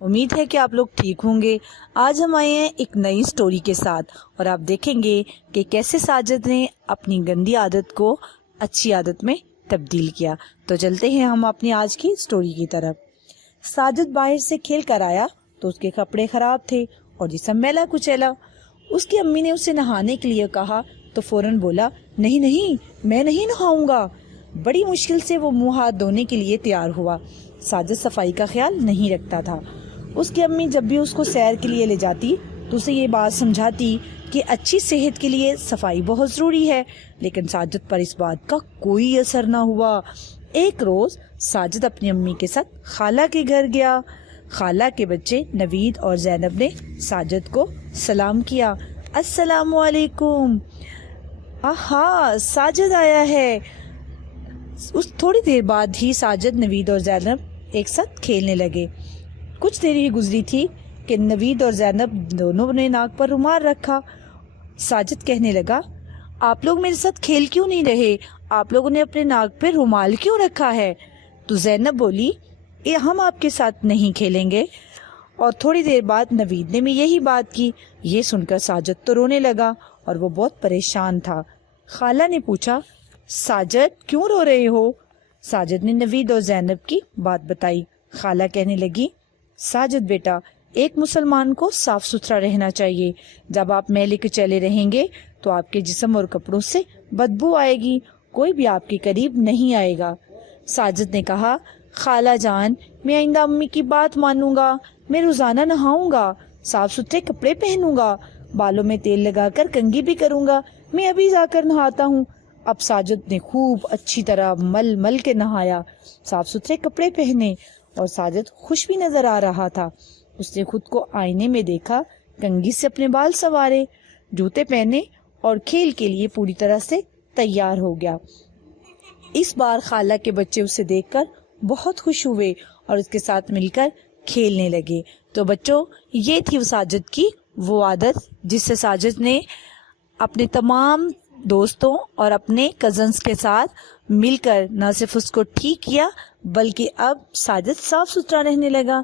امید ہے کہ آپ لوگ ٹھیک ہوں گے۔ آج ہم آئے ہیں ایک نئی سٹوری کے ساتھ اور آپ دیکھیں گے کہ کیسے ساجد نے اپنی گندی عادت کو اچھی عادت میں تبدیل کیا۔ تو چلتے ہیں ہم اپنی آج کی سٹوری کی طرف۔ ساجد باہر سے کھیل کر آیا تو اس کے کپڑے خراب تھے اور جسم میلا کچیلا۔ اس کی امی نے اسے نہانے کے لیے کہا تو فوراً بولا، نہیں نہیں میں نہیں نہاؤں گا۔ بڑی مشکل سے وہ منہ ہاتھ دھونے کے لیے تیار ہوا۔ ساجد صفائی کا خیال نہیں رکھتا تھا۔ اس کی امی جب بھی اس کو سیر کے لیے لے جاتی تو اسے یہ بات سمجھاتی کہ اچھی صحت کے لیے صفائی بہت ضروری ہے، لیکن ساجد پر اس بات کا کوئی اثر نہ ہوا۔ ایک روز ساجد اپنی امی کے ساتھ خالہ کے گھر گیا۔ خالہ کے بچے نوید اور زینب نے ساجد کو سلام کیا، السلام علیکم۔ آہا ساجد آیا ہے۔ اس تھوڑی دیر بعد ہی ساجد، نوید اور زینب ایک ساتھ کھیلنے لگے۔ کچھ دیر ہی گزری تھی کہ نوید اور زینب دونوں نے ناک پر رومال رکھا۔ ساجد کہنے لگا، آپ لوگ میرے ساتھ کھیل کیوں نہیں رہے؟ آپ لوگوں نے اپنے ناک پہ رومال کیوں رکھا ہے؟ تو زینب بولی، ہم آپ کے ساتھ نہیں کھیلیں گے۔ اور تھوڑی دیر بعد نوید نے بھی یہی بات کی۔ یہ سن کر ساجد تو رونے لگا اور وہ بہت پریشان تھا۔ خالہ نے پوچھا، ساجد کیوں رو رہے ہو؟ ساجد نے نوید اور زینب کی بات بتائی۔ خالہ کہنے لگی، ساجد بیٹا، ایک مسلمان کو صاف ستھرا رہنا چاہیے۔ جب آپ میلے کچیلے رہیں گے تو آپ کے جسم اور کپڑوں سے بدبو آئے گی، کوئی بھی آپ کے قریب نہیں آئے گا۔ ساجد نے کہا، خالہ جان، میں آئندہ امی کی بات مانوں گا، میں روزانہ نہاؤں گا، صاف ستھرے کپڑے پہنوں گا، بالوں میں تیل لگا کر کنگھی بھی کروں گا، میں ابھی جا کر نہاتا ہوں۔ اب ساجد نے خوب اچھی طرح مل مل کے نہایا، صاف ستھرے کپڑے پہنے اور ساجد خوش بھی نظر آ رہا تھا۔ اس نے خود کو آئینے میں دیکھا، کنگھی سے اپنے بال سنوارے، جوتے پہنے اور کھیل کے لیے پوری طرح سے تیار ہو گیا۔ اس بار خالہ کے بچے اسے دیکھ کر بہت خوش ہوئے اور اس کے ساتھ مل کر کھیلنے لگے۔ تو بچوں، یہ تھی ساجد کی وہ عادت جس سے ساجد نے اپنے تمام دوستوں اور اپنے کزنز کے ساتھ مل کر نہ صرف اس کو ٹھیک کیا بلکہ اب ساجد صاف ستھرا رہنے لگا۔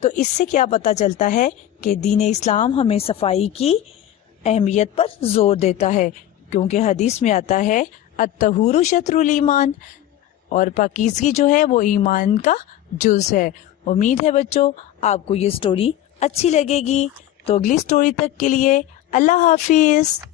تو اس سے کیا پتہ چلتا ہے کہ دین اسلام ہمیں صفائی کی اہمیت پر زور دیتا ہے، کیونکہ حدیث میں آتا ہے الطہور شطر الایمان، اور پاکیزگی جو ہے وہ ایمان کا جز ہے۔ امید ہے بچوں آپ کو یہ سٹوری اچھی لگے گی۔ تو اگلی سٹوری تک کے لیے اللہ حافظ۔